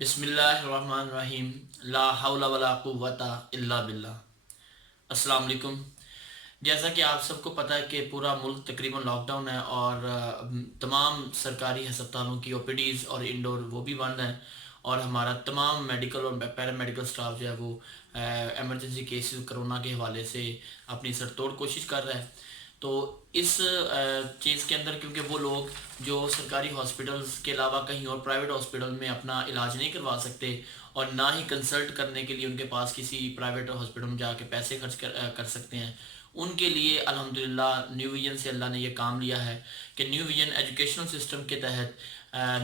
بسم اللہ الرحمن الرحیم لا حول ولا قوت الا باللہ۔ السلام علیکم۔ جیسا کہ آپ سب کو پتہ ہے کہ پورا ملک تقریباً لاک ڈاؤن ہے اور تمام سرکاری ہسپتالوں کی او پی ڈیز اور انڈور وہ بھی بند ہیں، اور ہمارا تمام میڈیکل اور پیرا میڈیکل سٹاف جو ہے وہ ایمرجنسی کیسز کرونا کے حوالے سے اپنی سر توڑ کوشش کر رہا ہے۔ تو اس چیز کے اندر کیونکہ وہ لوگ جو سرکاری ہاسپٹلز کے علاوہ کہیں اور پرائیویٹ ہاسپٹل میں اپنا علاج نہیں کروا سکتے، اور نہ ہی کنسلٹ کرنے کے لیے ان کے پاس کسی پرائیویٹ ہاسپٹل میں جا کے پیسے خرچ کر سکتے ہیں، ان کے لیے الحمدللہ نیو ویژن سے اللہ نے یہ کام لیا ہے کہ نیو ویژن ایجوکیشنل سسٹم کے تحت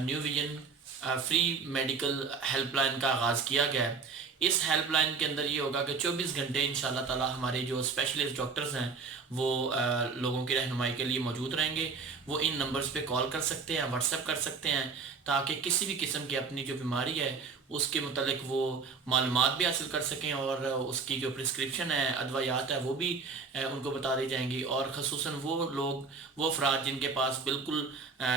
new vision free medical help line کا آغاز کیا گیا ہے۔ اس ہیلپ لائن کے اندر یہ ہوگا کہ 24 گھنٹے انشاءاللہ تعالی ہمارے جو اسپیشلسٹ ڈاکٹرز ہیں وہ لوگوں کی رہنمائی کے لیے موجود رہیں گے۔ وہ ان نمبرز پہ کال کر سکتے ہیں، واٹس ایپ کر سکتے ہیں، تاکہ کسی بھی قسم کی اپنی جو بیماری ہے اس کے متعلق وہ معلومات بھی حاصل کر سکیں، اور اس کی جو پرسکرپشن ہے، ادویات ہے، وہ بھی ان کو بتا دی جائیں گی۔ اور خصوصاً وہ لوگ، وہ افراد جن کے پاس بالکل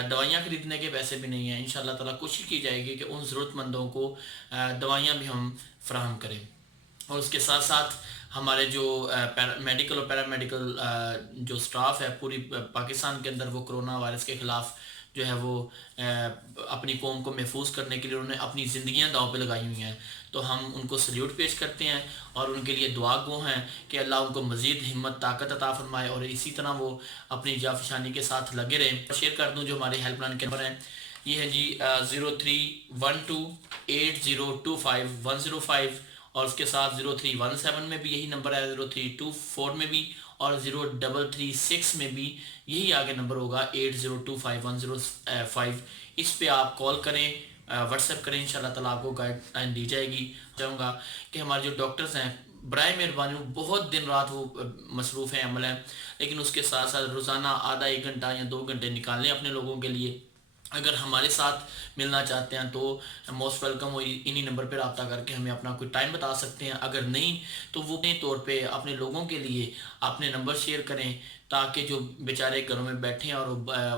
دوائیاں خریدنے کے پیسے بھی نہیں ہیں، انشاءاللہ تعالی کوشش کی جائے گی کہ ان ضرورت مندوں کو دوائیاں بھی ہم فراہم کریں۔ اور اس کے ساتھ ساتھ ہمارے جو میڈیکل اور پیرا میڈیکل جو سٹاف ہے پوری پاکستان کے اندر، وہ کرونا وائرس کے خلاف جو ہے وہ اپنی قوم کو محفوظ کرنے کے لیے انہوں نے اپنی زندگیاں داؤ پہ لگائی ہوئی ہیں، تو ہم ان کو سلیوٹ پیش کرتے ہیں اور ان کے لیے دعا گو ہیں کہ اللہ ان کو مزید ہمت طاقت عطا فرمائے، اور اسی طرح وہ اپنی جافشانی کے ساتھ لگے رہیں۔ شیئر کر دوں جو ہمارے ہیلپ لائن کے نمبر ہیں، یہ ہے جی 0312802510، اور اس کے ساتھ 0317 میں بھی یہی نمبر ہے، 0324 میں بھی، اور 0336 میں بھی یہی آگے نمبر ہوگا 80251005۔ اس پہ آپ کال کریں، واٹس ایپ کریں، انشاءاللہ تعالیٰ آپ کو گائیڈ لائن دی جائے گی۔ چاہوں گا کہ ہمارے جو ڈاکٹرز ہیں برائے مہربانی بہت دن رات وہ مصروف ہیں، عمل ہے، لیکن اس کے ساتھ ساتھ روزانہ آدھا 1 گھنٹہ یا 2 گھنٹے نکالیں اپنے لوگوں کے لیے۔ اگر ہمارے ساتھ ملنا چاہتے ہیں تو موسٹ ویلکم ہو، انہی نمبر پہ رابطہ کر کے ہمیں اپنا کوئی ٹائم بتا سکتے ہیں۔ اگر نہیں تو وہ اپنے طور پہ اپنے لوگوں کے لیے اپنے نمبر شیئر کریں، تاکہ جو بیچارے گھروں میں بیٹھے ہیں اور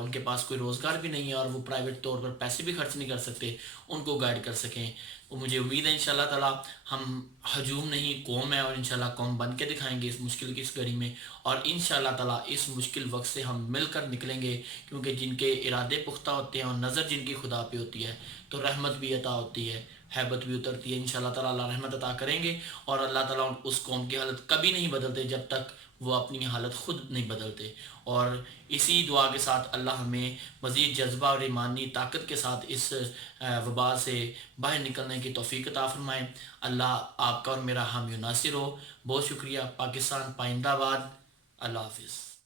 ان کے پاس کوئی روزگار بھی نہیں ہے اور وہ پرائیویٹ طور پر پیسے بھی خرچ نہیں کر سکتے، ان کو گائیڈ کر سکیں۔ وہ مجھے امید ہے انشاءاللہ تعالی ہم ہجوم نہیں قوم ہے، اور انشاءاللہ قوم بن کے دکھائیں گے اس مشکل کی اس گھڑی میں، اور انشاءاللہ تعالی اس مشکل وقت سے ہم مل کر نکلیں گے، کیونکہ جن کے ارادے پختہ ہوتے ہیں اور نظر جن کی خدا پہ ہوتی ہے تو رحمت بھی عطا ہوتی ہے، ہیبت بھی اترتی ہے۔ انشاءاللہ تعالی اللہ رحمت عطا کریں گے، اور اللہ تعالیٰ اس قوم کی حالت کبھی نہیں بدلتے جب تک وہ اپنی حالت خود نہیں بدلتے۔ اور اسی دعا کے ساتھ اللہ ہمیں مزید جذبہ اور ایمانی طاقت کے ساتھ اس وبا سے باہر نکلنے کی توفیق عطا فرمائے۔ اللہ آپ کا اور میرا حامی و ناصر ہو۔ بہت شکریہ۔ پاکستان پائندہ باد۔ اللہ حافظ۔